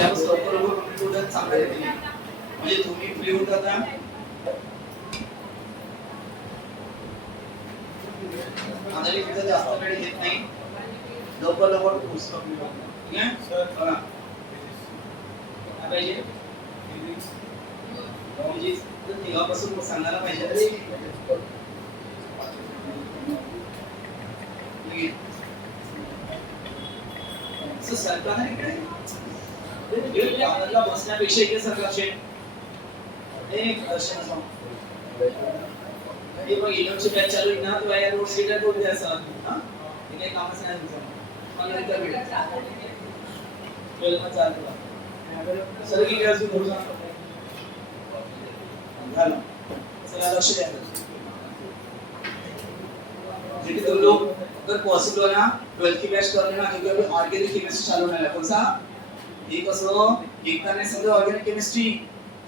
Syllabus लवकर complete होतात चांगल्या रीतीने, म्हणजे तुम्ही फ्री होऊन जाता. आता मी तिथं जास्त वेळ घेत नाही, लवकर कोर्स कंप्लीट होतो. ठीक आहे सर. बघा काय पाहिजे म्हणजे तेव्हापासून सांगायला पाहिजे अरे सरकार इकडे बसण्यापेक्षा इकडे सरकारचे एक दर्शन हे बघ इलेक्शनची बॅच चालू आहे ना, तो या रोड सीट रोड द्या सर. हां हे काही कामच नाही तुमचं. मला नंतर भेट वेळेला चालतो सर की वेळ सुरू झालं. चला लक्ष द्या. जेथे तुम लोग अगर पॉसिबल हो ना 12th की बैच कर लेना, क्योंकि अभी ऑर्गेनिक केमिस्ट्री चालू होणार आहे. कौन सा एक असं एकदा नाही समजा ऑर्गेनिक केमिस्ट्री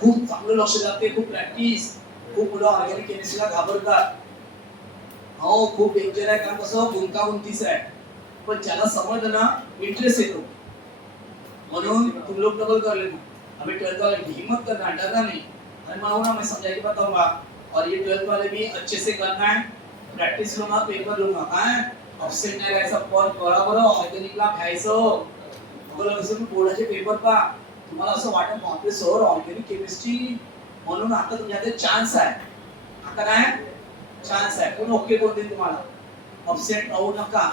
खूप चांगलं लक्ष लागते, खूप प्रॅक्टिस. खूप मुलं ऑर्गेनिक केमिस्ट्रीला घाबरतात. हो खूप डेंजर आहे, कारण कसं गुंतागुंतीच आहे. पण ज्याला समजलं ना इंटरेस्ट येतो, म्हणून तुम लोग डबल कर लेना. अभी 12th वाले हिम्मत करना, डरना नहीं. और मैं मैं समझा के बताऊंगा. और ये 12th वाले भी अच्छे से करना है, प्रैक्टिस लूंगा, पेपर लूंगा. काय ऑफसेट नाही राहायचा, पण बरोबर ऑर्गेनिकला घ्यायचं. अगोदर कसं बोर्डाचे पेपर पा तुम्हाला असं वाटत बापरे सर ऑर्गेनिक केमिस्ट्री, म्हणून आता तुमच्याकडे चान्स आहे. आता काय चान्स आहे, पण ओके बोलते तुम्हाला ऑफसेट राहू नका.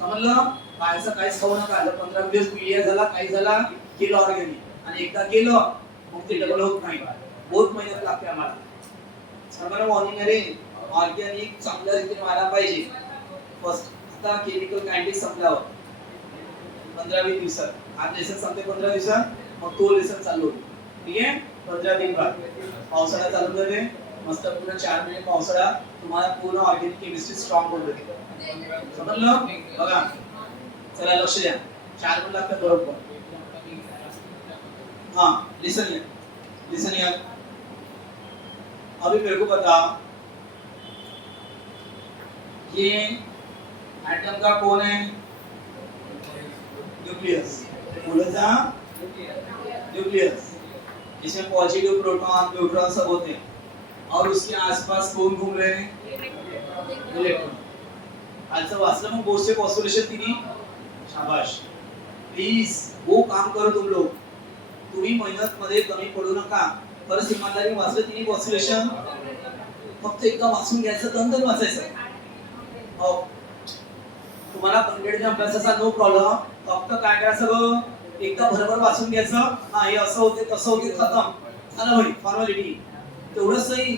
समजलं? कायचं काहीच खाऊ नका. जर 15 दिवस क्लिअर झाला काही झाला केलं ऑर्गेनिक आणि एकदा केलं मग ते डबल होत नाही. बहुत मेहनत लागते आम्हाला. सर्वांना वॉर्निंग आहे रे, ऑर्गेनिक चांगल्या रीतीने व्हायला पाहिजे. फर्स्ट आता केमिकल काइंटिक संपल्यावर 15-20 दिवसात आज लेसन संपते 15 दिवसात, मग तो लेसन चालू होतो. ठीक आहे 15 दिन बाद पावसाळा चालू होते. मस्त पूर्ण 4 महिने पावसाळा तुम्हाला पूर्ण ऑर्गेनिक केमिस्ट्री स्ट्रॉंग करून देते. समजलं? बघा चला लक्ष द्या. 4 महिने लागतात बरोबर. हाँ लिसन यार. अभी मेरे को बता ये एटम का कौन है? न्यूक्लियस. बोला न्यूक्लियस इसमें पॉजिटिव प्रोटॉन न्यूट्रॉन सब होते हैं, और उसके आसपास कौन घूम रहे हैं? इलेक्ट्रॉन. आजचं वाचलं मग बोसचे पॉस्टुलेशन तिनी. शाबाश. प्लीज वो काम करो तुम लोग. तुम्ही मेहनत मध्ये कमी पडू नका. परत इमानदारी वाचलं तिनी पॉस्टुलेशन, फक्त एकदा वाचून घ्यायचं, दंदन वाचायचं. हो तुम्हाला कंटेंटच्या अभ्यासाचा नो प्रॉब्लेम. फक्त काय करायचं एकदा बरोबर वाचून घ्यायचं. हा हे असं होते तसं होते, खतम झालं भाई फॉर्मॅलिटी. तेवढंच नाही.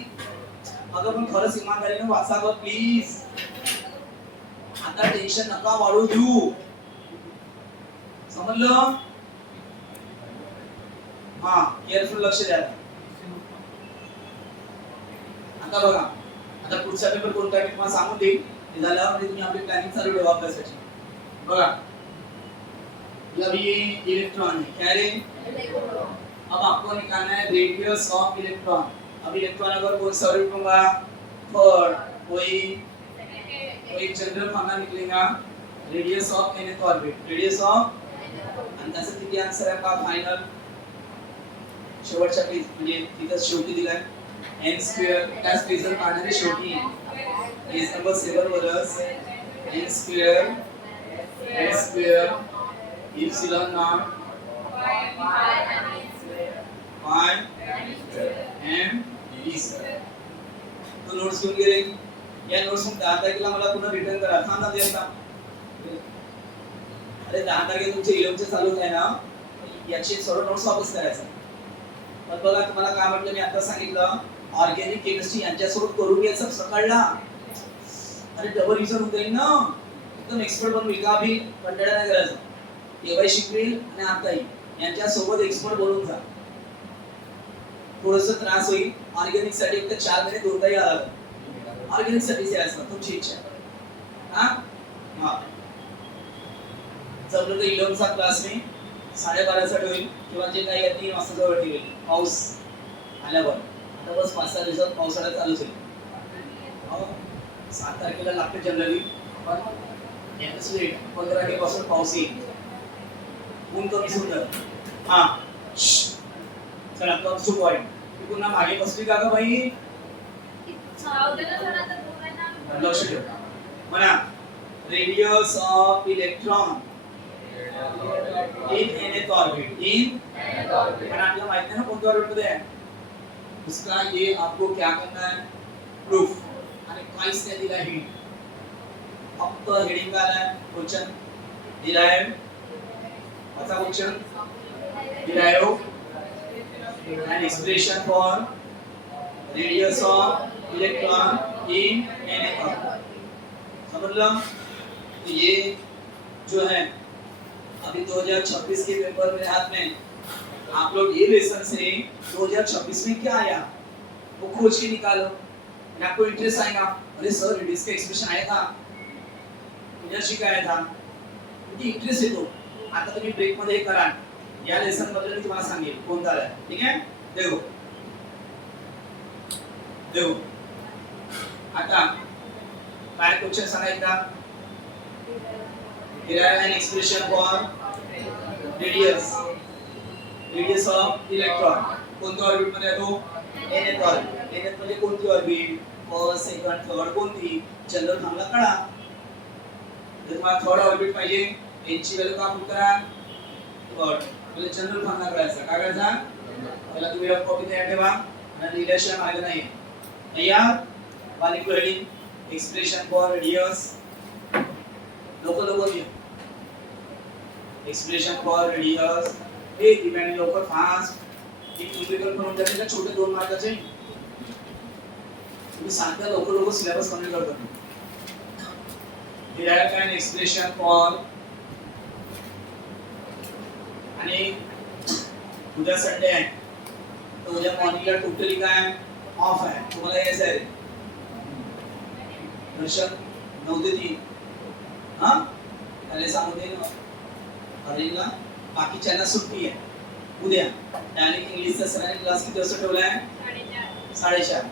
अगं पण खरंच इमानदारीने वाचा गं प्लीज. आता टेन्शन नका वाढू देऊ. समजलं? हा केअरफुल लक्ष द्या. आता बघा आता पुढचा पेपर कोणता आहे तुम्हाला सांगून देईल. हे झाल्यावर म्हणजे तुम्ही आपली प्लॅनिंग चालू ठेवा अभ्यासाची. बघा अभी ये इलेक्ट्रॉन है, क्या रे? अब आपको निकालना है रेडियस ऑफ इलेक्ट्रॉन. अब इलेक्ट्रॉन अगर कोई सॉलिड होगा और कोई जनरल फॉर्मूला निकलेगा radius of nth orbit. Radius of आणि त्याचा किती आन्सर आहे पहा फायनल शेवटच्या पेज म्हणजे तिथं शेवटी दिलाय n स्क्वेअर. त्या स्पेसर काढणारे शेवटी पेज नंबर 7 वरच n स्क्वेअर इप्सिलॉन नॉट पाय m d स्क्वेअर. तो नोट्स घेऊन गेले. या नोट्स मग 10 तारखेला मला पुन्हा रिटर्न करा. थांबा देता. अरे 10 तारखेला तुमचे 11चे चालू आहे ना, याची सर्व नोट्स वापस करायचा. पण बघा तुम्हाला काय म्हटलं मी आता सांगितलं, ऑर्गेनिक केमिस्ट्री यांच्यासोबत करून घ्यायचं सकाळला. अरे डबल रिझन होत जाईल ना, एकदम एक्सपर्ट बनवी का अभी कंटाळा नाही करायचा. तेव्हाही शिकवेल आणि आताही यांच्यासोबत एक्सपर्ट बनून जा. थोडंसं त्रास होईल. ऑर्गेनिक साठी एक तर 4 महिने दोनदाही आला. ऑर्गेनिक साठी जायचं तुमची इच्छा. हा हा जमलं तर 11चा क्लास मी 12:30 होईल किंवा जे काही 3 वाजता जवळ ठेवेल पाऊस आल्यावर. आता बस 5-6 दिवसात पावसाळा चालूच होईल. 7 तारखेला लागते जनरली, पण याच लेट 15 तारखेपासून पाऊस येईल. ऊन कमी सुंदर हा चला कम्स टू पॉइंट. पुन्हा मागे बसली का ग बाई? लक्ष ठेव. म्हणा radius of electron in nth orbit. In पण आपल्याला माहिती आहे ना कोणत्या ऑर्बिट मध्ये आहे. उसका ये आपको क्या करना है प्रूफ. आणि काहीच नाही दिला हिंट. फक्त हेडिंग काय आहे क्वेश्चन डिराइव. अच्छा question derive an expression for radius of electron in nth orbit. समझ लो. तो ये जो है अभी 2026 के पेपर मेरे हाथ में. आप लोग ये लेसन से 2026 में क्या आया वो खोज के निकालो. और आपको इंटरेस्ट आएगा. अरे सर रेडियस का एक्सप्रेशन आया था मुझे शिकाया था. मुझे इंटरेस्ट है. तो आता तुम्ही ब्रेक मध्ये करा. या लेसन बद्दल मी तुम्हाला सांगेल कोणता आहे. ठीक आहे. देखो देखो आता काय क्वेश्चन सांगायचा. derive an expression for radius of electron. कोणत्या ऑर्बिट मध्ये आहे तो? nth orbit. nth म्हणजे कोणती ऑर्बिट? फर्स्ट सेकंड थर्ड कोणती? जनरल फॉर्म्युला काढा. जर तुम्हाला थर्ड ऑर्बिट पाहिजे n ची व्हॅल्यू काय पुट करा थर्ड. म्हणजे जनरल फॉर्म्युला काढायचा. काय करायचा? पहिला तुम्ही रफ कॉपी तयार ठेवा आणि लिहिल्याशिवाय मार्ग नाही. तयार. वालिको heading expression for radius. Local expression for radius. हे डिपेंड लवकर फास्ट. एक न्यूमेरिकल पण जाते ना छोटे 2 मार्काचे. तुम्ही सांगता लवकर सिलेबस कंप्लीट करतो. Derive an expression for. आणि उद्या संडे आहे तर उद्या मॉर्निंगला टोटली काय ऑफ आहे. तुम्हाला यायचं आहे दर्शन 9 ते 3. हा त्याला सांगू दे हरिला. बाकीच्यांना सुट्टी आहे उद्या. त्याने इंग्लिशचा सरांनी क्लास किती वाजता ठेवलाय? 4:30.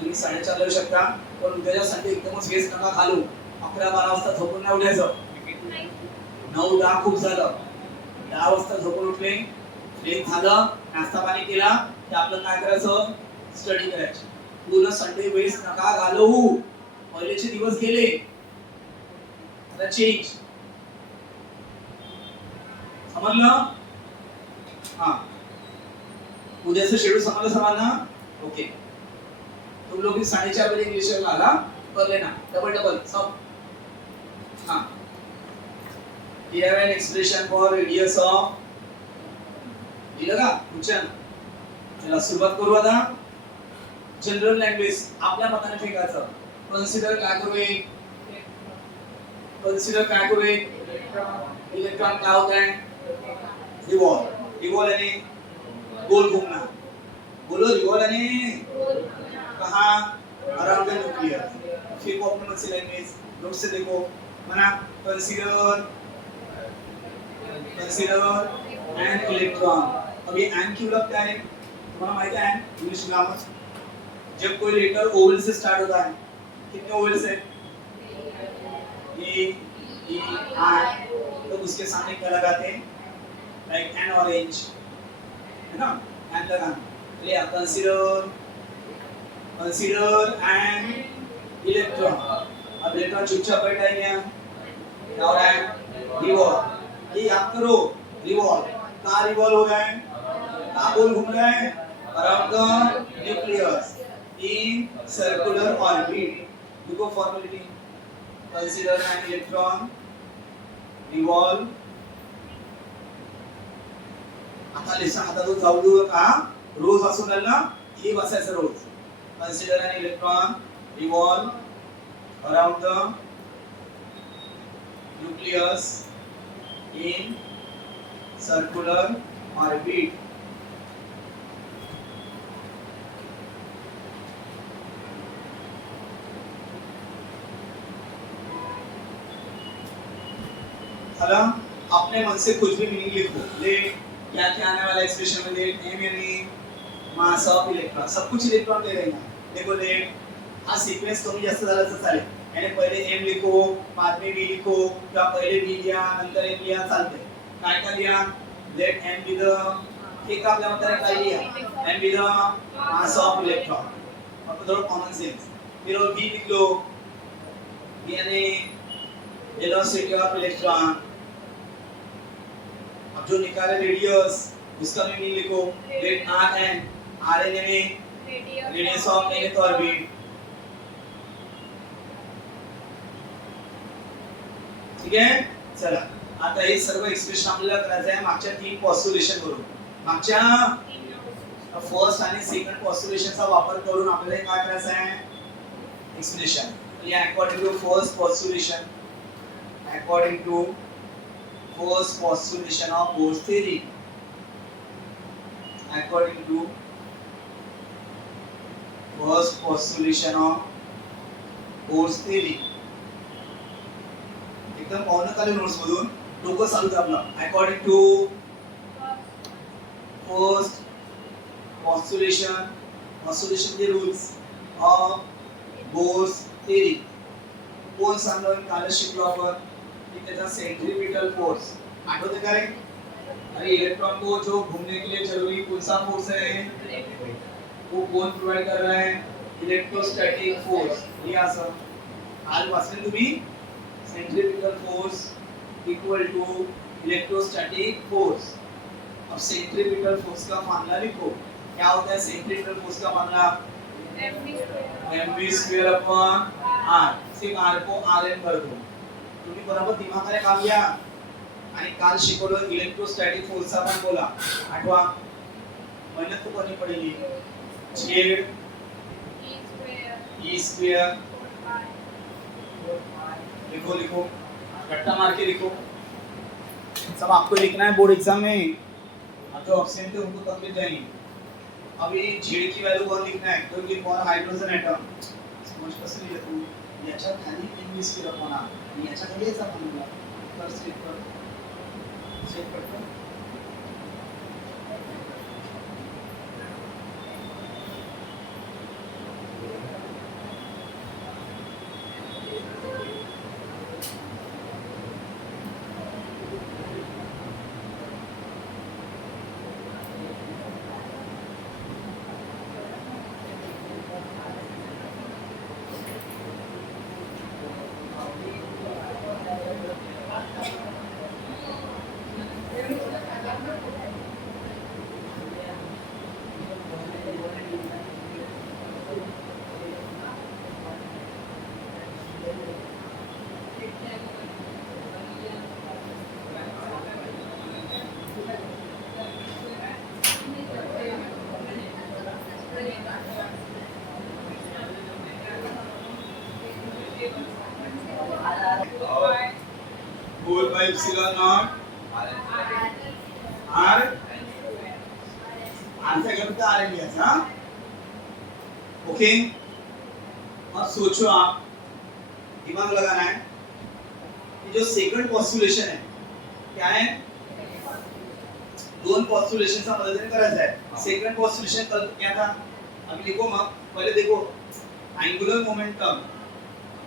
तुम्ही 4:30 येऊ शकता. पण उद्याच्या संडे एकदमच वेस्ट नका घालू. 11-12 वाजता झोपून नाही उठायचं. 9-10 खूप झालं. 10 वाजता झोपून उठले फ्रेश झालं नाश्ता पाणी केला की आपलं काय करायचं स्टडी करायची. पूर्ण संडे वेस्ट नका घालवू. पहिलेचे दिवस गेले आता चेंज. समजलं? हाँ उद्याचं शेड्यूल समजलं सर्वांना? ओके. तुम लोग भी 4:30 बजे इंग्लिश में आला कर लेना डबल सब. हाँ here an expression for radius of. दिलं का क्वेश्चन? चला सुरुवात करू आता. जनरल लँग्वेज आपल्या मताने फेकायचं. कन्सिडर काय करू इलेक्ट्रॉन काय होता है रिवॉल्व यानी गोल घूमना. बोलो रिवॉल्व यानी कहां? Around the nucleus. फेको अपने मन से लैंग्वेज नोट से देखो. मना कंसीडर एन इलेक्ट्रॉन. अब ये एन क्यों लगता है तुम्हाला माहिती है? इंग्लिश ग्रामर जब कोई लेटर ओवल से स्टार्ट होता है कितने ओवल्स है? ए आई. तो उसके सामने क्या लगाते हैं? लाइक एन ऑरेंज है ना. एन लगाना. चलिए कंसीडर एन इलेक्ट्रॉन. अब इलेक्ट्रॉन चुपचाप बैठा है क्या हो रहा है? रिवॉल्व. ये याद करो रिवॉल्व. कहाँ रिवॉल्व हो रहा है? कहाँ गोल घूम रहा है? Around the nucleus in circular orbit. देखो formality. Consider an electron revolve. आता लेसन हातातून जाऊ देऊ का? रोज असून राहिलं ना हे बसायचं रोज. Consider an electron revolve around the nucleus in circular orbit. Hello अपने मन से कुछ भी मीनिंग लिखो. लेट क्या क्या आने वाला एक्सप्रेशन में लेट एम यानी मास ऑफ इलेक्ट्रॉन. सब कुछ इलेक्ट्रॉन दे रहे हैं. देखो लेट हा सीक्वेंस कमी जास्त झाला तर चालेल. यानी पहले एम लिखो बाद में बी लिखो या पहले बी लिया नंतर एम लिया चालते. काय काय लिया let m be the हे का आपल्या मताने काय लिहा m be the mass of electron आपको थोड़ा कॉमन सेंस फिर और v लिख लो v यानी velocity of electron अब जो निकाले रेडियस उसका भी मीन लिखो let r n r n यानी रेडियस ऑफ nth ऑर्बिट ठीक आहे चला आता हे सर्व एक्सप्रेशन आपल्याला करायचं आहे मागच्या तीन पॉस्टुलेशन वरून मागच्या फर्स्ट आणि सेकंड पॉस्टुलेशनचा वापर करून आपल्याला काय करायचं आहे एक्सप्रेशन या according to first postulation according to first postulation of Bohr's theory according to first postulation of Bohr's theory एकदम पाहून खाली नोट्स मधून डोकं चालू दाबलं according to first postulation the rules of Bohr's theory कोण सांगलं काल शिकलो आपण कि त्याचा सेंट्रीपिटल फोर्स आठवते का रे अरे इलेक्ट्रॉन को जो घूमने के लिए जरूरी कौन सा फोर्स है वो कौन प्रोवाइड कर रहा है इलेक्ट्रोस्टैटिक फोर्स ये असं आज वाचले तुम्ही centripetal force equal to electrostatic force अब सेंट्रीपिटल फोर्स का फॉर्मूला लिखो क्या होता है सेंट्रीपिटल फोर्स का फॉर्मूला mv² अपॉन r सिर्फ r को rn कर दो तुम्ही बरोबर दिमागाने काम घ्या आणि काल शिकवलं इलेक्ट्रोस्टॅटिक फोर्सचा पण बोला आठवा मेहनत तो करनी पड़ेगी z e स्क्वायर लिखो लिखो रट्टा मार के लिखो सब आपको लिखना है बोर्ड एग्जाम में अब जो एब्सेंट है उनको तकलीफ जाएगी अभी z की वैल्यू कौन लिखना है क्योंकि फॉर हाइड्रोजन एटम समझ कसं लिहितो याच्या खाली mv² अपॉन r आणि याच्या खाली याचा फॉर्म्युला तर सेट करतो whole by epsilon naught r answer करता आ रही है हाँ ओके अब सोचो आप दिमाग लगाना है कि जो सेकंड पॉस्टुलेशन है क्या है दोन पॉस्टुलेशन चा मदतीने करायचा है सेकंड पॉस्टुलेशन कल क्या था अभी लिखो मग पहले देखो एंगुलर मोमेंटम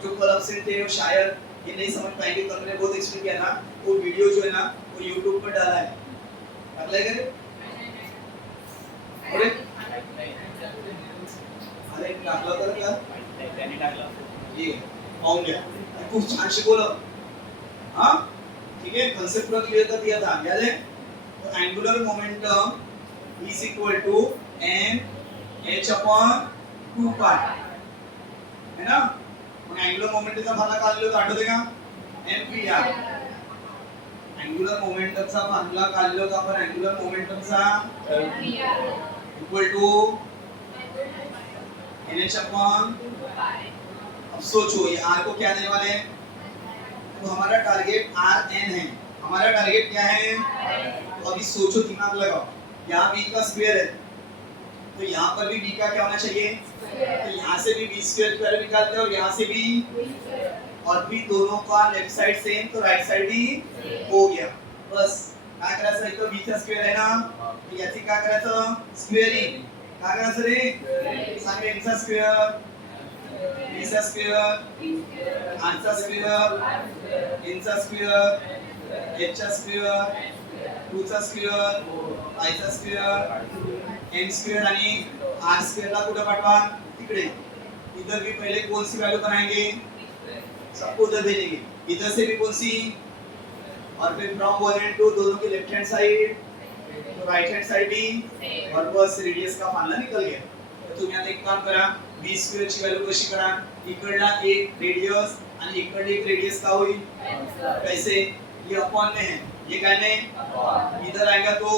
जो कल एब्सेंट थे वो शायद ये नहीं समझ पाएंगे कल मैंने बहुत एक्सप्लेन किया था वो वीडियो जो है ना वो YouTube पर डाला है अगला करे अरे अरे टाकला तर का त्यांनी टाकला ये पाहून घ्या खूप छान शिकवलं हां ठीक है कांसेप्ट पूरा क्लियर कर दिया था याद है तो angular momentum is equal to m h upon 2 pi है ना मग एंगुलर मोमेंटमचा फॉर्म्युला काढलो तर आठवते का mpr एंगुलर मोमेंटमचा फॉर्म्युला काढलो का आपण एंगुलर मोमेंटमचा mpr equal to nh upon 2 pi अब सोचो ये r को क्या देने वाले हैं तो हमारा टारगेट rn है हमारा टारगेट क्या है तो अभी सोचो दिमाग लगाओ यहाँ b का स्क्वायर है तो यहाँ पर भी b का क्या होना चाहिए तो यहाँ से भी b स्क्वायर की वैल्यू निकालते हैं और यहाँ से भी और भी दोनों का लेफ्ट साइड सेम तो राइट साइड भी हो गया बस काय करायचं इथं b चा स्क्वेअर आहे ना तो याची काय करायचं स्क्वेअरिंग काय करायचं रे सांग m चा स्क्वेअर b चा स्क्वेअर r चा स्क्वेअर n चा स्क्वेअर h चा स्क्वेअर 2 चा स्क्वेअर, I चा स्क्वेअर, n स्क्वेअर आणि r स्क्वेअर ला कुठे पाठवा तिकडे. इधर भी पहले कौन सी वैल्यू बनाएंगे, सबको उधर भेजेंगे. इधर से भी कौन सी, और फिर फ्रॉम 1 and 2 दोनों की लेफ्ट हैंड साइड, तो राइट हैंड साइड भी, और बस रेडियस का फार्मूला निकल गया. तर तुम्ही आता एक काम करा, b स्क्वेअर ची व्हॅल्यू कशी करा, इकडला एक रेडियस आणि इकडले एक रेडियस का होईल, कैसे, ये अपॉन में है, ये क्या में इधर आएगा तो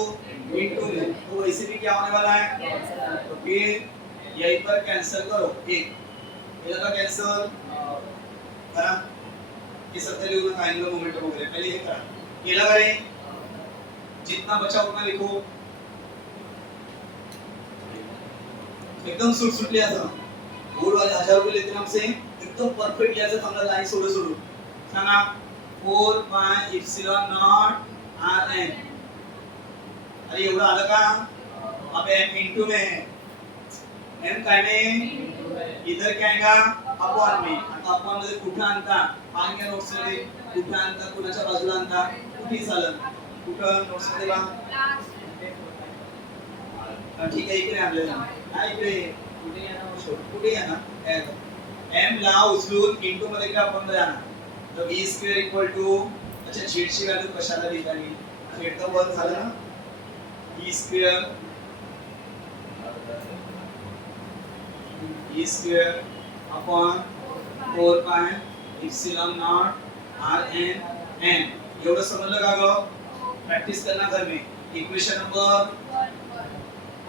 इनटू में, तो वैसे भी क्या होने वाला है, तो फिर यहीं पर कैंसिल करो, एक ये लगा कैंसिल करा, ये सब लिखो ना एंगुलर मोमेंटम वगैरह, पहले ये करा, ये लगा रहे, जितना बचा उतना लिखो, एकदम सुट लिहायचं. बोर्ड वाले 1000 रुपये लेते हमसे, एकदम परफेक्ट लिहायचं, थांबला लाईन सोडून सोडून सांगा 4 पाय इप्सिलॉन नॉट rn. अरे एवढं आलं का, अब m इनटू में है, m काय में इधर क्या आएगा अपॉन में. आता अपॉन मध्ये कुठे आणता, पाहिजे नोट्स मध्ये कुठे आणता, कुणाच्या बाजूला आणता, कुठे चालेल, कुठं नोट्स मध्ये बा, ठीक आहे इकडे आणलेलं आहे, इकडे कुठे आहे ना, m ला उचलून इनटू मध्ये काय आपण जाणार, तर v स्क्वेअर इक्वल टू, अच्छा z ची व्हॅल्यू कशाला लिहिली, z तर 1 झालं ना, v स्क्वेअर अपॉन 4 पाय इप्सिलॉन नॉट rn n. एवढं समजलं का ग, प्रॅक्टिस करना घर में. इक्वेशन नंबर,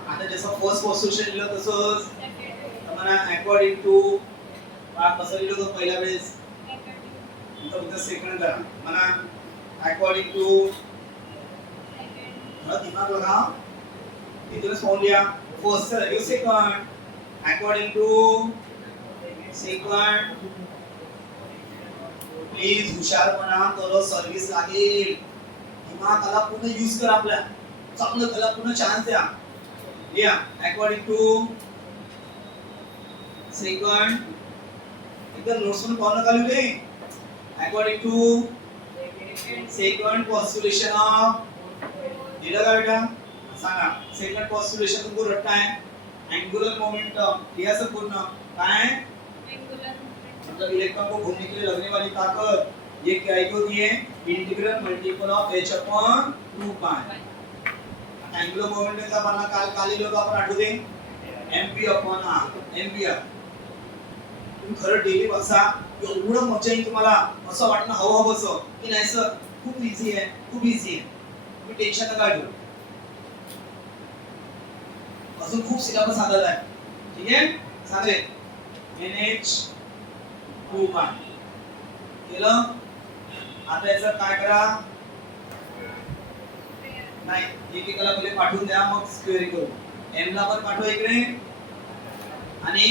आता जसं फर्स्ट पोस्टुलेशन लिहिलं तसंच तुम्हाला अकॉर्डिंग टू कसं लिहिलं होतं पहिल्या वेळेस, फक्त सेकंड करा म्हणा, अकॉर्डिंग टू, दिमाग लगा, इथूनच पाहून लिहा, फर्स्ट चा value second, according to second. Please हुशारपणा करो, सर्व्हिस लागेल, दिमागाला पूर्ण यूज करा, आपल्या चांगलं त्याला पूर्ण चान्स द्या. लिहा अकॉर्डिंग टू सेकंड, एकदम नोट्स मध्ये पाहून नका लिहू रे, according to second postulation of, दिलं का बेटा सांगा, सेकंड पोस्टुलेशन तुमको रटना है, एंगुलर मोमेंटम, लिहायचं पूर्ण काय, मतलब इलेक्ट्रॉन को घूमने के लिए लगने वाली ताकत, ये क्या होती है, integral multiple of h upon 2 पाय. एंगुलर मोमेंटमचा बना काल लोग आपण आठवते mv अपॉन r, mv. तुम्ही खरं डेली बसा, एवढं मजा येईल तुम्हाला, असं वाटणं हवं असं की नाही सर खूप इझी आहे, खूप इझी आहे, तुम्ही टेन्शन नका घेऊ, अजून खूप सिलेबस आलेला आहे, ठीक आहे चालेल. NH2 पाय केलं, आता याचं काय करा, नाही एकेकाला पहिले पाठवून द्या, मग स्क्वेअरिंग करू. m ला पण पाठवा इकडे आणि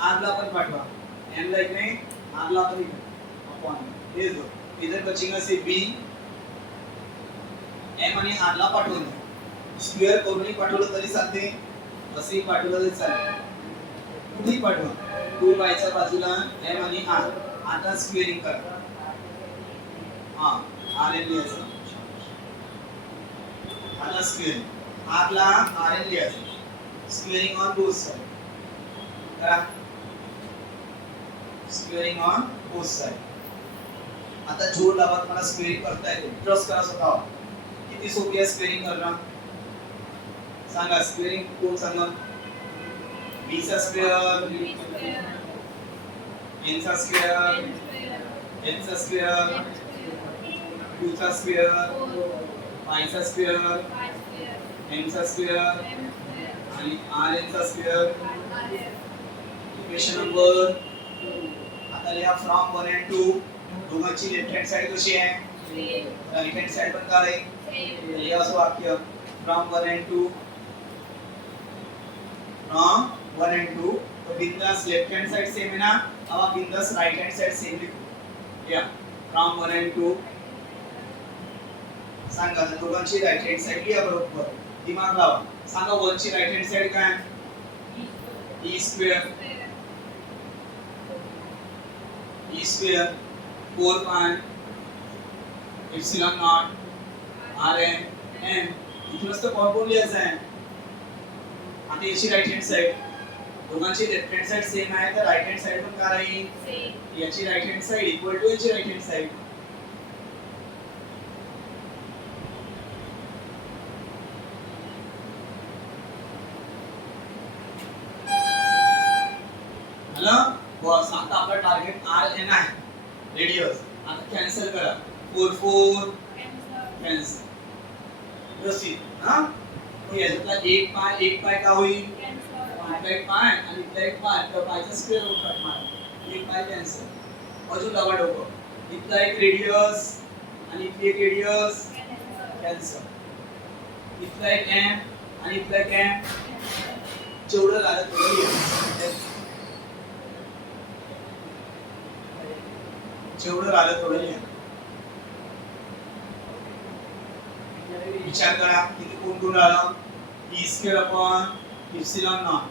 r ला पण पाठवा, m ला इकडे r ला पण इकडे अपॉन, हे जो इधर बचेगा से b, m आणि r ला पाठवून द्या, स्क्वेअर करूनही पाठवलं तरी चालते, असंही पाठवलं तरी चालते, कुठेही पाठवा. 2 बायच्या बाजूला m आणि r. आता स्क्वेअरिंग करा, हा r n लिहायचं, आता स्क्वेअरिंग, r ला r n लिहायचं, स्क्वेअरिंग ऑन बोथ साइड करा, स्क्वेअरिंग ऑन बोथ साइड. आता जोड लावा, तुम्हाला स्क्वेअरिंग करता येते, ट्रस्ट करा स्वतःवर, किती सोपी आहे स्क्वेअरिंग करणं, सांगा स्क्वेअरिंग कोण सांगा, b चा स्क्वेअर, n चा स्क्वेअर, n चा स्क्वेअर, 2 चा स्क्वेअर, pi चा स्क्वेअर, n चा स्क्वेअर आणि rn चा स्क्वेअर. इक्वेशन नंबर, आता लिहा फ्रॉम 1 and 2, दोघांची लेफ्ट हँड साइड कशी आहे, राइट हँड साइड पण काय आहे, लिहा असं वाक्य, फ्रॉम 1 and 2, फ्रॉम 1 and 2, तो बिंदास लेफ्ट हैंड साइड सेम है ना, अब आप बिंदास राइट हैंड साइड सेम लिखो, या फ्रॉम 1 and 2. सांगा दोघांची राइट हँड साइड लिहा बरोबर, दिमाग लावा, सांगा 1 ची राइट हँड साइड काय, e स्क्वेअर, e स्क्वेअर 4 पाय इप्सिलॉन नॉट rn एम इथूनच तर कॉम्पाउंड लिहायचं आहे. आता याची राईट हँड साइड, दोघांची लेफ्ट हँड साइड सेम आहे तर राईट हँड साइड पण काय राहील, याची right hand side equal to याची राईट हँड साइड. बस आता आपला टार्गेट आर एन आहे रेडियस. आता कॅन्सल करा 4 4 कॅन्सल व्यवस्थित. हा मग याच्यातला एक पाय का होईल, पायला एक पाय आणि इथला एक पाय, तर पायचा स्क्वेअर रूट कट मार, एक पाय कॅन्सल. अजून डबा डोकं, इथला एक रेडियस आणि इथली एक रेडियस कॅन्सल, इथला एक एम आणि इथला एक एम, जेवढं झालं तेवढं जेवढं राहिलं थोडं लिहा. विचार करा किती कोण कोण राहिलं, E square upon epsilon not.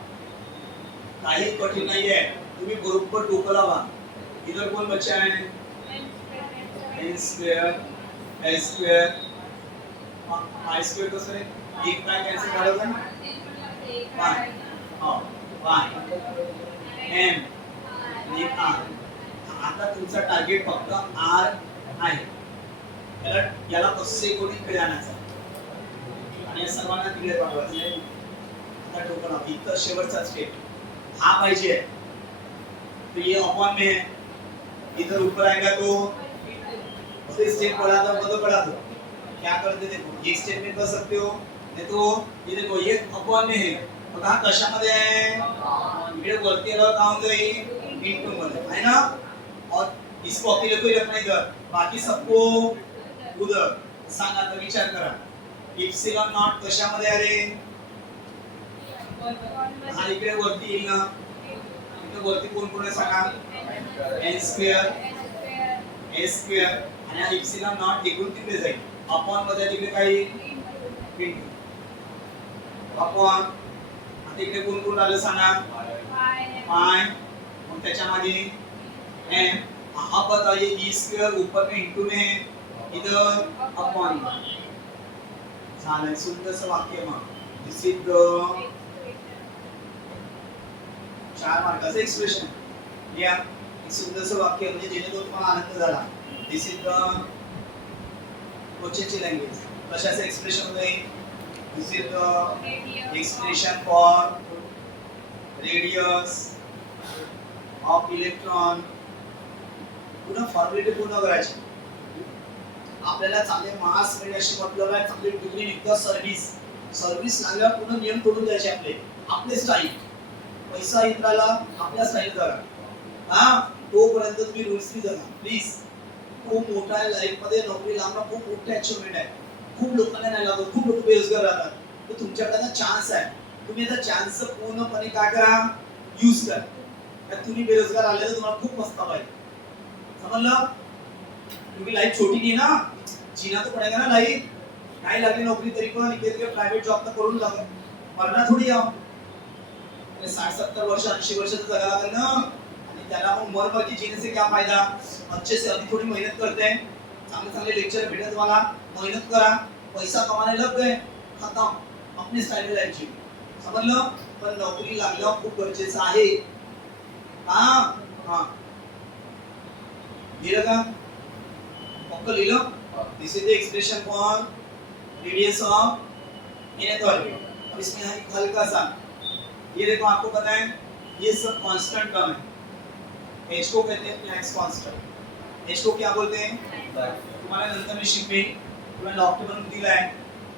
काही कठीण नाहीये, तुम्ही बरोबर डोकं लावा. इधर कोण बच्चा है, N square L square I square कसं आहे, एक काय कॅन्सल झालं का पाय, हो पाय एम आणि आर. आता तुमचा टार्गेट फक्त आर आहे, याला कसे कोणी इकडे आणायचं आणि या सर्वांना तिकडे पाठवायचं आहे. आता डोकं लावा, इथं शेवटचा स्टेप हा पाहिजे तो ये अपॉन में है, इधर ऊपर आएगा तो उसे स्टेप बढ़ा दो बदल बढ़ा दो. क्या करते देखो, ये स्टेप में कर सकते हो, नहीं तो ये देखो ये अपॉन में है, तो कहाँ कशामध्ये आहे, इकडे वरती आल्यावर काय होतं इनटू मध्ये आहे ना. और इसको अकेले को ही रखना इधर, बाकी सबको उधर. सांगा तर विचार करा, एप्सिलॉन नॉट कशामध्ये आहे, हा इकडे वरती येईल ना, इकडे वरती कोण कोण आहे सांगा, एन स्क्वेअर ए स्क्वेअर आणि हा एप्सिलॉन नॉट इकडून तिकडे जाईल. अपॉन मध्ये तिकडे काय येईल अपॉन. आता इकडे कोण कोण आलं सांगा, पाय, मग त्याच्यामध्ये एम. आप बताइए ई स्क्वायर ऊपर में इंटू में है, इधर अपॉन. झालं सुंदरसं वाक्य. मग दिस इज द 4 मार्काचं एक्सप्रेशन लिहा. एक सुंदरसं वाक्य म्हणजे जेणेकरून तुम्हाला आनंद झाला. दिस इज द क्वेश्चनची लँग्वेज. कशाचं एक्सप्रेशन होतंय, this is the expression for radius of electron. पुन्हा फॉर्मॅलिटी पूर्ण करायची. आपल्याला चांगले मार्क्स मिळण्याशी मतलब आहे, चांगली डिग्री निघतं, सर्व्हिस लागल्यावर पूर्ण नियम तोडून द्यायचे आपले स्टाईल. पैसा इतराला आपल्या स्टाईल करा. हा तोपर्यंत तुम्ही रूल्सनी जगा प्लीज. खूप मोठा आहे लाईफ मध्ये, नोकरी लागणं खूप मोठं अचीवमेंट आहे. खूप लोकांना नाही लागत, खूप लोक बेरोजगार राहतात. तर तुमच्याकडे चान्स आहे, तुम्ही आता चान्स पूर्णपणे काय करा, यूज करा. तुम्ही बेरोजगार आले तर तुम्हाला खूप पस्तावा आहे, समजलं. क्योंकि लाइफ छोटी नहीं है ना, जीना तो पड़ेगा ना लाइफ. नहीं लगी नौकरी तरी पण इकडे प्राइवेट जॉब तर करून लाग, मरना थोडी आहे. 60-70 वर्ष 80 वर्ष तर जगायला लागेल ना, आणि त्याला मग मर की जीने से क्या फायदा. अच्छे से अभी थोड़ी मेहनत करते हैं, चांगले चांगले लेक्चर भेटत तुम्हाला, मेहनत करा, पैसा कमाने लग गए, खत्म, अपनी स्टाईल लाईफ जी, समजलं. पण नोकरी लागल्यावर खूप गरजेचं आहे. हा लिहिलं का, पक्क लिहिलं. This is the expression for radius of inequality. अब इसमें है एक हल्का सा, ये देखो आपको पता है ये सब कांस्टेंट टर्म है. h को कहते हैं प्लैंक्स कांस्टेंट. h को क्या बोलते हैं, तुम्हाला नंतर मी शिकवेन. तुम्हाला डॉक्टर बनून दिलाय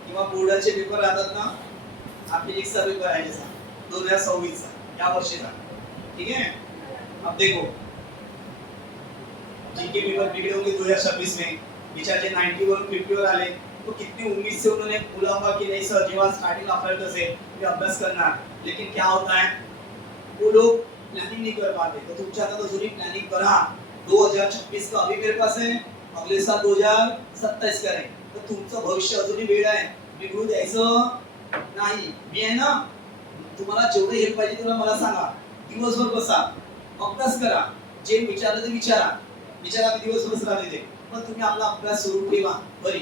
किंवा बोर्डाचे पेपर राहतात ना, हा फिजिक्सचा पेपर आहे जसा 2026 चा, या वर्षीचा, ठीक है. अब देखो जिनके पेपर बिगड़े होंगे 2026 में, विचार 90 वर 50 वर आले, तो कितनी उम्मीद से उन्होंने बोला होगा कि नहीं सर जेव्हा स्टार्टिंग आपल्याला से मी अभ्यास करणार. लेकिन क्या होता है, वो लोग प्लानिंग नहीं कर पाते. तो तुमच्या आता जुनी प्लानिंग करा. 2026 का अभी मेरे पास है, अगले साल 2027 करें. तर तुमचं भविष्य अजूनही वेळ आहे, बिघडू द्यायचं नाही. मी आहे ना, तुम्हाला जेवढे हेल्प पाहिजे तेवढं मला सांगा. दिवसभर बसा, अभ्यास करा, जे विचारलं ते विचारा. मी दिवसभर राहते, पण तुम्ही आपला अभ्यास सुरू ठेवा. बरी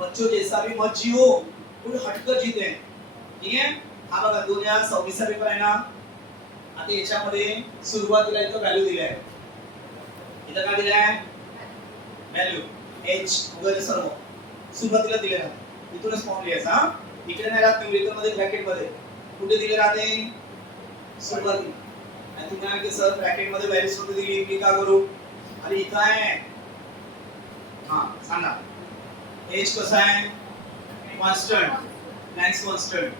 बच्चों जैसा भी मत जियो, कुछ हटकर जीते. ठीक आहे. हा बघा 2026 चा पेपर आहे ना. आता याच्यामध्ये सुरुवातीला इथं व्हॅल्यू दिली आहे. इथं काय दिलं आहे? व्हॅल्यू h वगैरे सर्व सुरुवातीला दिले आहे. इथूनच फॉर्म लिहायचा. हा इकडे नाही राहत न्यूमरेटर मध्ये ब्रॅकेट मध्ये. कुठे दिले राहते? सुरुवातीला. आणि तुम्ही म्हणाल की सर ब्रॅकेट मध्ये व्हॅल्यूज मध्ये दिली मी का करू? अरे इथं आहे. हा सांगा. h कसा आहे? कॉन्स्टंट. Planck's constant.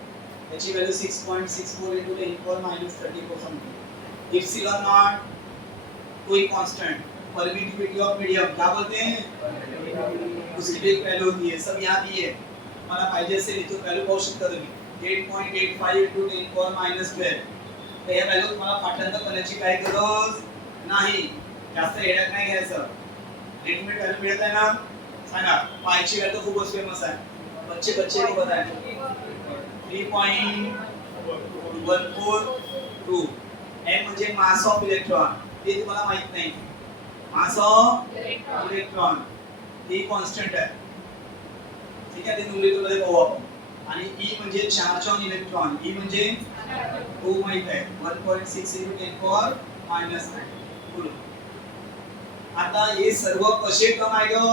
त्याची value 6.64 into 10 power minus 34 something. Epsilon not कोई कांस्टेंट. परमिटिविटी ऑफ मीडियम क्या बोलते हैं? उसकी भी एक वैल्यू होती है. सब यहाँ दी है. मला पाहिजे असेल इथून व्हॅल्यू पाहू शकता तुम्ही. 8.85 into 10 power minus 12. तर या व्हॅल्यू तुम्हाला पाठांतर करण्याची काही गरज नाही. जास्त हेडॅक नाही घ्यायचं. रेडीमेड व्हॅल्यू मिळत आहे ना. सांगा. पायची व्हॅल्यू खूपच फेमस आहे. बच्चे को बताएं. 3.142. n म्हणजे मास ऑफ इलेक्ट्रॉन. ते तुम्हाला माहित नाही. Mass of electron he constant आहे. ठीक आहे. ते न्यूमरेटर मध्ये पाहू आपण. आणि e म्हणजे चार्ज ऑन इलेक्ट्रॉन. e म्हणजे तो माहित आहे. 1.6 into 10 power minus 9. आता ये सर्व कसे कम आएगा?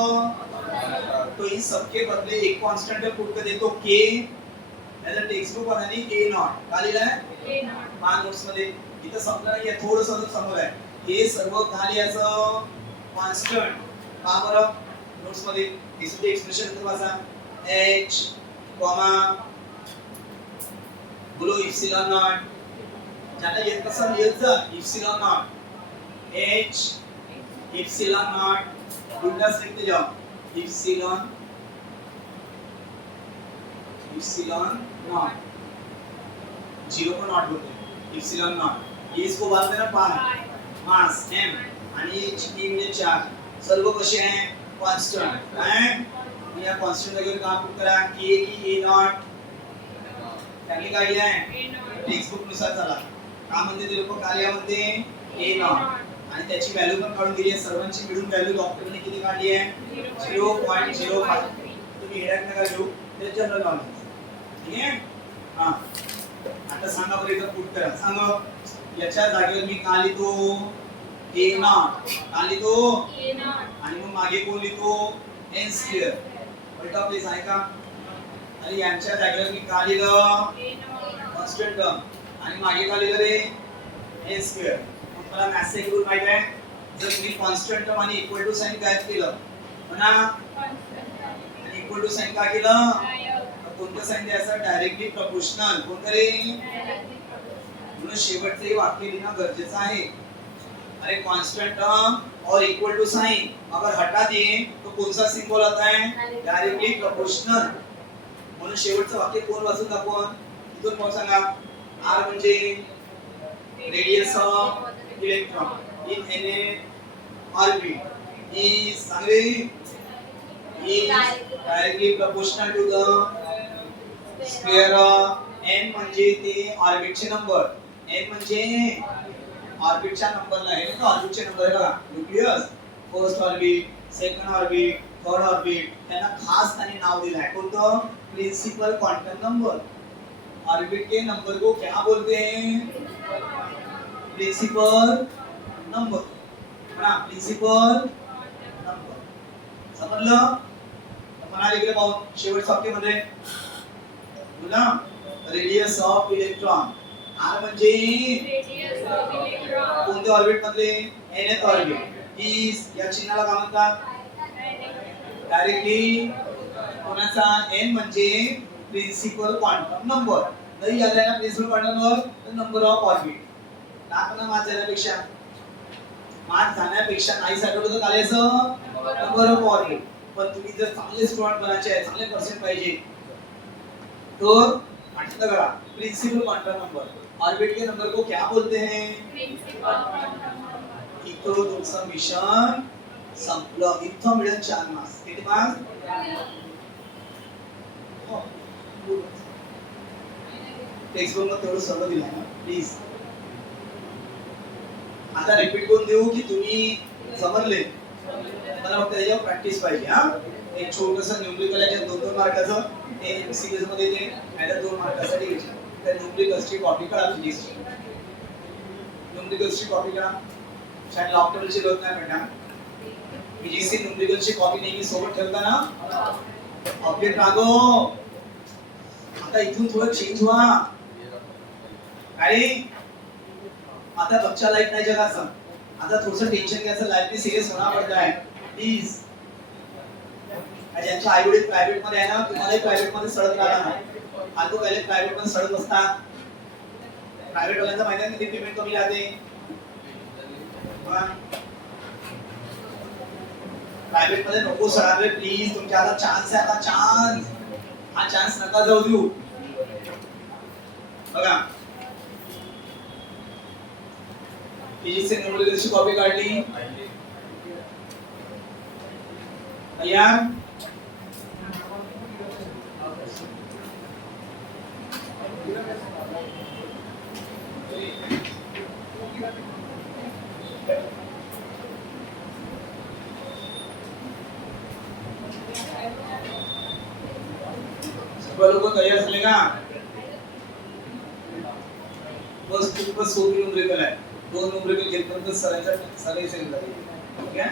तो इन सबके बदले एक कांस्टेंट पुट कर देतो k. याचा टेक्स्ट बुक बनानी a नॉट. का लिहिलं आहे? a not. मान नोट्स मध्ये इथं समजलं नाहीये. थोडंसं अजून समोर आहे. हे सर्व खाली याचं कॉन्स्टंट. का बरं? नोट्स मध्ये इथे एक्सप्रेशन तर वाचा. h कॉमा बोलो इप्सिलॉन नॉट. ज्याला येत कसं लिहित जा. Epsilon naught h epsilon naught उल्टा लिखते जाओ. इप्सिलॉन नॉट 0 को नॉट बोलते हैं. Epsilon naught. ये इसको बोलते हैं पाय. मास m आणि e म्हणजे चार्ज. सर्व कसे आहे? कॉन्स्टंट. काय? या कॉन्स्टंट वगैरे का पुट करा k की a नॉट. त्यांनी काय लिहिलं आहे? टेक्स्ट बुक नुसार चला. का म्हणते ते लोक कार्यामध्ये a नॉट. आणि त्याची व्हॅल्यू पण काढून दिली आहे. सर्वांची मिळून व्हॅल्यू डॉक्टरने किती काढली आहे? 0.05. तुम्ही हेडॅक नका घेऊ. ते जनरल नॉलेज. ठीक आहे. हा आता सांगा बरं इथं पुट करा. सांगा. याच्या जागेवर मी का लिहितो? a not. का लिहितो? a not. आणि मग मागे कोण लिहितो? n square. उलटा प्लेस आहे का? आणि यांच्या जागेवर मी का लिहिलं? a not constant term. आणि मागे का लिहिलं रे? n square. मग मला मॅथ्स एक रूल माहित आहे. जर तुम्ही कॉन्स्टंट टर्म आणि इक्वल टू साइन काय केलं? म्हणा आणि इक्वल टू साइन का केलं? कोणतं साइन द्यायचं? Directly proportional. कोणतं रे? म्हणून शेवटचं हे वाक्य लिहिणं गरजेचं आहे. अरे कांस्टेंट टर्म और इक्वल टू साइन अगर हटा दिए तो कौन सा सिंबल आता है? Directly proportional. म्हणून शेवटचं वाक्य कोण वाचून दाखवा. इथून कोण सांगा. r म्हणजे radius of electron in an orbit is सांगे is directly proportional to the square of n म्हणजे ते ऑर्बिटचे नंबर. n म्हणजे ऑर्बिटच्या नंबरला आहे. तो ऑर्बिटचे नंबर आहे बघा. Nucleus, first orbit, second orbit, third orbit. त्यांना खास त्यांनी नाव दिलं आहे. कोणतं? Principal quantum number. ऑर्बिट के नंबर को क्या बोलते हैं? Principal number. म्हणा प्रिंसिपल नंबर. समजलं? म्हणाले इकडे पाहू. शेवटचं वाक्य मध्ये बोला रेडियस ऑफ इलेक्ट्रॉन. r म्हणजे रेडियस ऑफ इलेक्ट्रॉन. कोणत्या ऑर्बिट मध्ये? nth orbit. इज या चिन्हाला काय म्हणतात? डायरेक्टली कोणाचा? n म्हणजे प्रिंसिपल क्वांटम नंबर. नाही याद आहे ना प्रिंसिपल क्वांटम नंबर? तर नंबर ऑफ ऑर्बिट. दाखवणं मात जाण्यापेक्षा नाही साठवलं तर कालायचं नंबर ऑफ ऑर्बिट. पण तुम्ही जर चांगले स्टुडंट बनायचे आहे, चांगले पर्सेंट पाहिजे तर आठवतं करा प्रिंसिपल क्वांटम नंबर. ऑर्बिट के नंबर को क्या बोलते हैं? Principal quantum number. इथं तुमचं मिशन संपलं. इथं मिळेल 4 मार्क्स. किती मार्क्स? टेक्स्ट बुक मध्ये तेवढं सगळं दिलं आहे ना प्लीज. आता रिपीट करून देऊ की तुम्ही समजले? मला फक्त त्याच्यावर प्रॅक्टिस पाहिजे. हा एक छोटंसं न्यूमरिकल आहे 2-2 मार्काचं ते सीरीज मध्ये ते नाहीतर 2 मार्कासाठी घ्यायचं. त्या न्यूमरिकल्सची कॉपी करा फिजिक्सची. न्यूमरिकल्सची कॉपी करा. शाळेत लॉकडाऊनची गरज नाही पडणार. फिजिक्सची न्यूमरिकल्सची कॉपी नेहमी सोबत ठेवता ना. अपडेट मागो. आता इथून थोडं चेंज व्हा. काय आता बच्चा लाइफ नाही जगाचा. आता थोडंसं टेन्शन घ्यायचं. लाईफ में सिरियस होना पड़ता है प्लीज. ज्यांच्या आई वडील प्रायव्हेट मध्ये आहे ना तुम्हालाही प्रायव्हेट मध्ये सडत राहता ना. फालतू पहिले प्रायव्हेट मध्ये सडत बसता. प्रायव्हेट वाल्यांचा माहिती आहे किती पेमेंट कमी राहते. प्रायव्हेट मध्ये नको सडावे प्लीज. तुमच्या आता चान्स आहे. आता चान्स हा चान्स नका जाऊ देऊ. बघा फिजिक्सचे न्यूमरिकल्सची कॉपी काढली. तयार. सर्व लोक तयार झाले का? बस खूपच सोपी न्यूमरिकल आहे. 2 न्यूमरिकल घेतल्यानंतर सरांचा सगळे सेम झाले. ठीक आहे.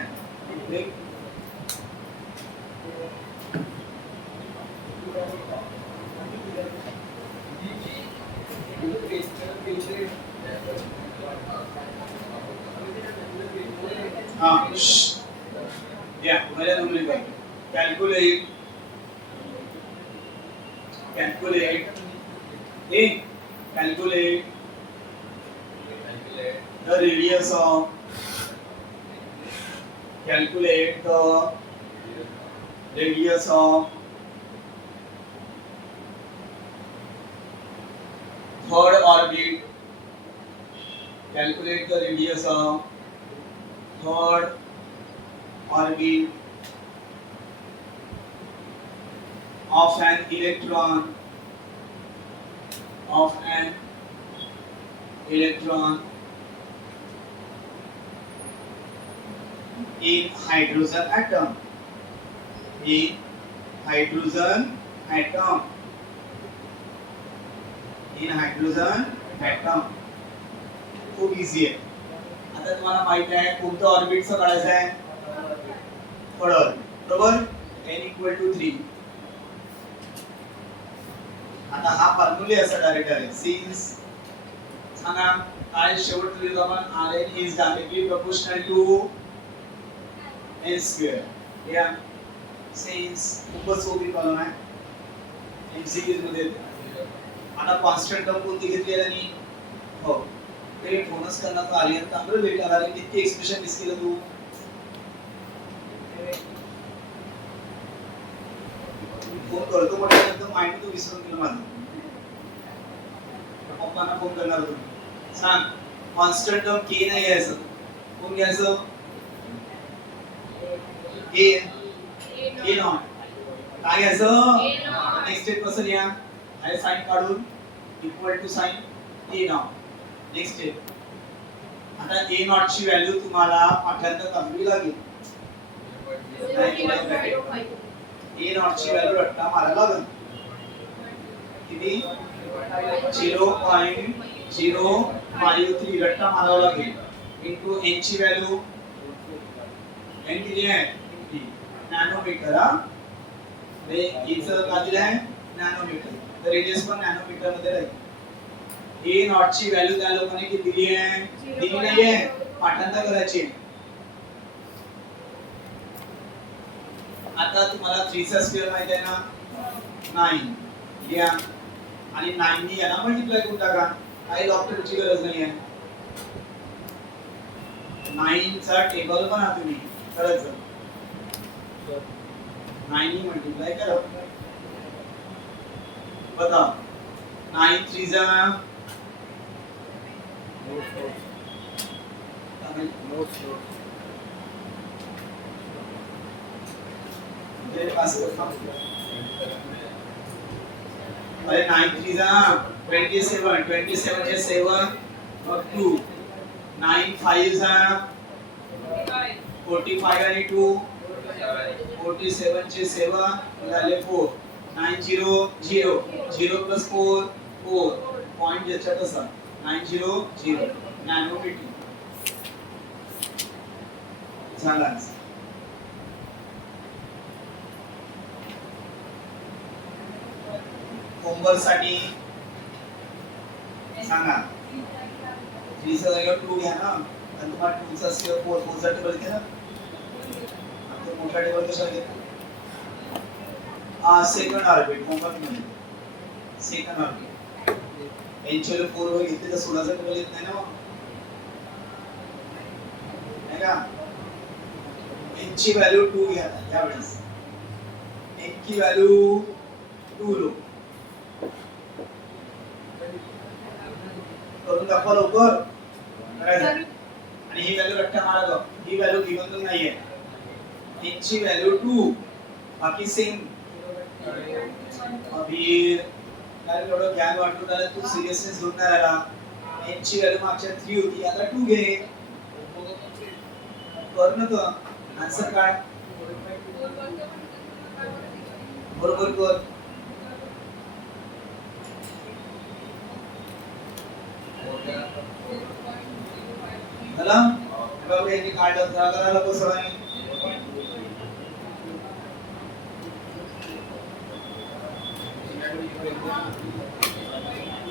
हाँ या पहला numerical calculate A calculate the radius of third orbit. Calculate the radius of third orbit of an electron in hydrogen atom. खूप इझी आहे. आता तुम्हाला माहिती आहे कोणतं ऑर्बिटचं काढायचं आहे. थर्ड ऑर्बिट बरोबर. n = 3. आता हा फॉर्म्युला असा डायरेक्ट आहे. सिन्स सांगा काय शेवट लिहिलं आपण Rn is directly proportional to n square. या सिन्स खूपच सोपी कॉलम आहे. MCQ मध्ये आता कॉन्स्टंट टर्म कोणती घेतली आहे त्यांनी. हो ते बोनस करणार तर आर्यन चांगलं लेट आला रे. किती एक्सप्रेशन मिस केलं तू. फोन करतो म्हटल्यानंतर माइंड तू विसरून गेला माझं. पप्पांना फोन करणार तुम्ही. सांग कॉन्स्टंट टर्म k नाही घ्यायचं. कोण घ्यायचं. a naught. काय घ्यायचं. नेक्स्ट स्टेप कसं लिहा. आहे साइन काढून equal to sine a naught. Next step. आता a नॉट ची व्हॅल्यू तुम्हाला पाठांतर करावी लागेल. a नॉट ची व्हॅल्यू रट्टा मारायला लागेल. किती 0.053 रट्टा मारावा लागेल इनटू n ची व्हॅल्यू. n किती आहे नॅनोमीटर. हा हे इथं काय दिलं आहे नॅनोमीटर. तर रेडियस पण नॅनोमीटर मध्ये राहील. a नॉट ची व्हॅल्यू त्या लोकांनी किती दिली आहे. दिली नाहीये. पाठांतर करायची. आता तुम्हाला 3 चा स्क्वेअर माहिती आहे ना 9 या आणि 9 ने याला मल्टिप्लाय करून टाका. काही डॉक्टरची गरज नाही आहे. 9 चा टेबल बना तुम्ही. करायचं 9 ने मल्टिप्लाय करा. बताओ 9 3 जा अरे 9 3 जा 27 27 चे 7 और 2 9 5 जा 45 आणि 2 47 चे 7 झाले 4 90 0 0 प्लस 4 4 पॉइंट ज्याच्यात असा 900 नॅनोमीटर झाला. होमवर्क साठी सांगा 3 चा जागा 2 घ्या ना आणि तुम्हाला 2 चा स्क्वेअर 4 4 चा टेबल घ्या ना. आता मोठा टेबल कशाला घेतो? सेकंड ऑर्बिट होमवर्क मध्ये सेकंड ऑर्बिट एनचुअल 4 वर घेतले तर 16 चा टेबल येत नाही ना नाही का. एन ची व्हॅल्यू 2 घ्या यावेळेस एन की व्हॅल्यू 2 लो करून दाखवा लवकर आणि ही व्हॅल्यू रट्टा मारा गं. ही व्हॅल्यू गिवन नाहीये. एन ची व्हॅल्यू 2 बाकी सेम. अभी काय एवढं ज्ञान वाटून आलं तू सिरियसनेस घेऊन नाही राहिला. एन ची व्हॅल्यू मागच्या 3 होती आता 2 घे कर ना तर आन्सर काय बरोबर कर. झाला बघा यांनी काढलं करायला कसं आहे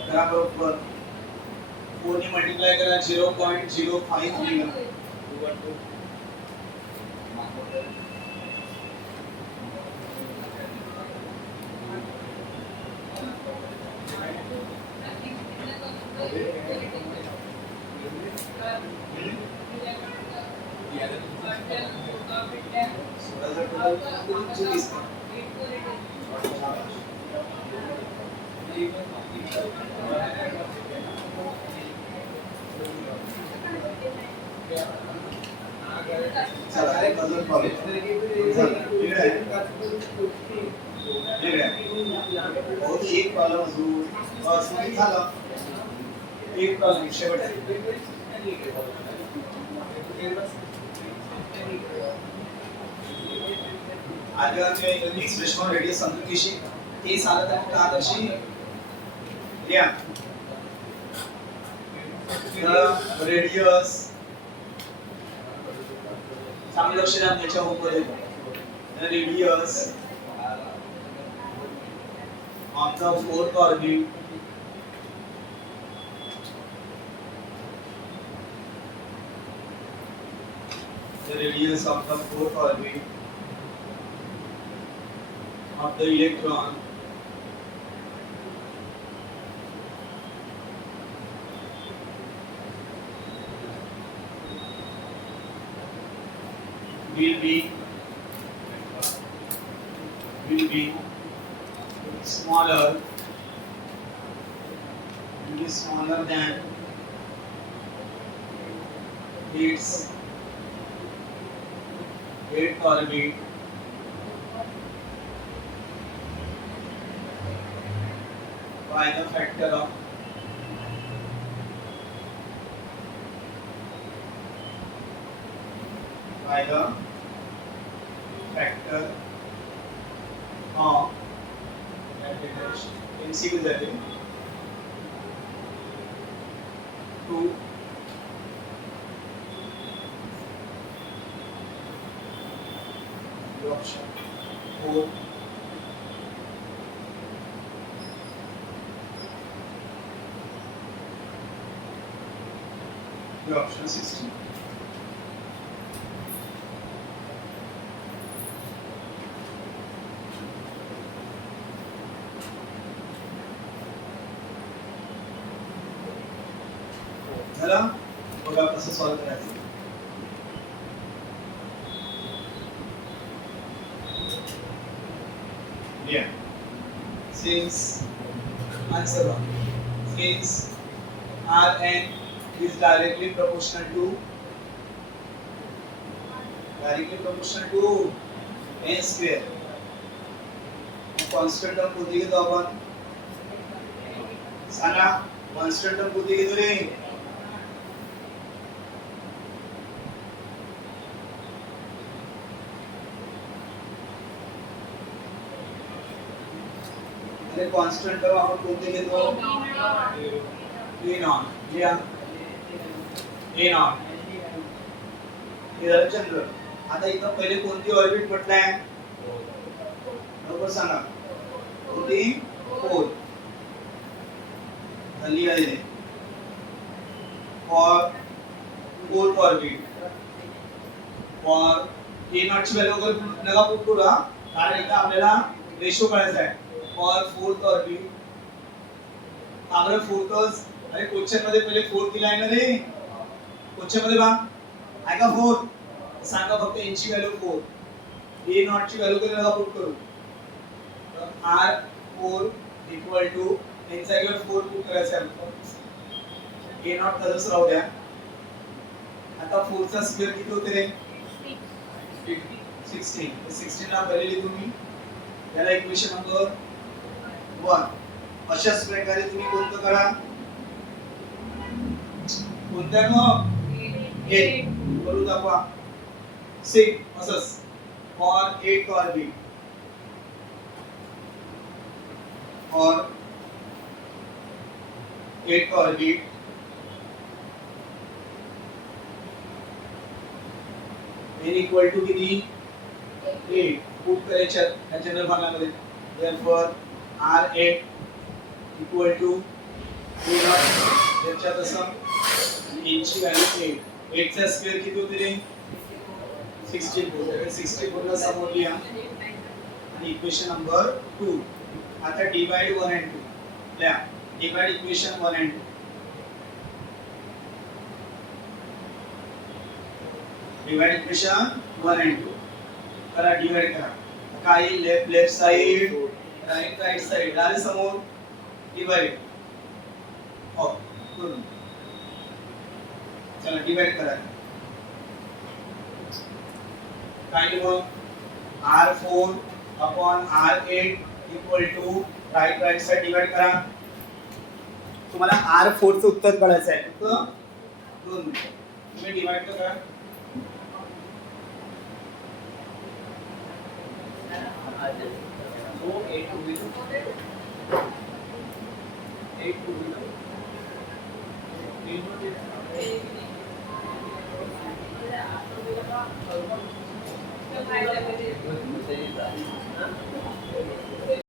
करा बरोबर. 4 ने मल्टिप्लाय करा 0.05 मिळेल. चला एक अजून प्रॉब्लेम बहुत एक प्रॉब्लेम अजून असं झालं. एक प्रॉब्लेम शेवट आगे एक्सप्रेशन रेडियस संतुकीशी हे सांगत आहे का तशी लिया रेडियस चांगलं लक्ष द्या त्याच्या मध्ये radius on the fourth orbit the radius of the fourth orbit of the electron will be smaller than its eighth orbit by the factor of MCQ that is 2 option 4 option 16. झाला बघा कसं solve करायचं. Yeah. Since answer 1. Since Rn is directly proportional to n square. Constant term कोणती घेतो आपण सांगा. constant term कोणती घेतो रे त्यातले कॉन्स्टंट टर्म आपण कोणते घेतो ए नॉट लिहा ए नॉट हे झालं जनरल आता इथं पहिले कोणती ऑर्बिट म्हटलंय बरोबर सांगा कोणती 4 लिहा इथे for fourth orbit for a not ची व्हॅल्यू वगैरे नका पुट करू हा कारण इथं आपल्याला रेशो काढायचा आहे फॉर फोर्थ ऑर्बिट आपलं फोर्थच अरे क्वेश्चन मध्ये पहिले फोर्थ दिलाय ना रे क्वेश्चन मध्ये बघा ऐका 4 सांगा फक्त n ची व्हॅल्यू 4 ए नॉट ची व्हॅल्यू कधी नका पुट करू r 4 इक्वल टू n चा इक्वल 4 पुट करायचा आहे ए नॉट तसंच राहू द्या आता 4 चा स्क्वेअर किती होते रे 16 16 ला पहिले लिहू मी याला इक्वेशन नंबर 1 अशाच प्रकारे तुम्ही कोणतं करा कोणत्या मग 8 करू दाखवा 6 असंच फॉर 8 ऑर्बिट और 8 ऑर्बिट n इक्वल टू किती 8 पुट करायच्या या जनरल फॉर्म्युला मध्ये therefore r8 equal to a naught याच्यात असं n ची व्हॅल्यू 8 चा स्क्वेअर किती होते रे 16 होते 64 ला समोर लिहा आणि इक्वेशन नंबर 2 आता डिवाइड 1 and 2 लिहा divide equation 1 and 2 divide equation 1 and 2 करा डिवाइड करा काय लेफ्ट साइड राइट साइड डाले समोर डिवाइड हो करून चला डिवाइड करा काय मग r4 upon r8 equal to right side divide करा तुम्हाला r4 चं उत्तर काढायचं आहे फक्त 2 तुम्ही डिवाइड करा so 8 will be 8 will be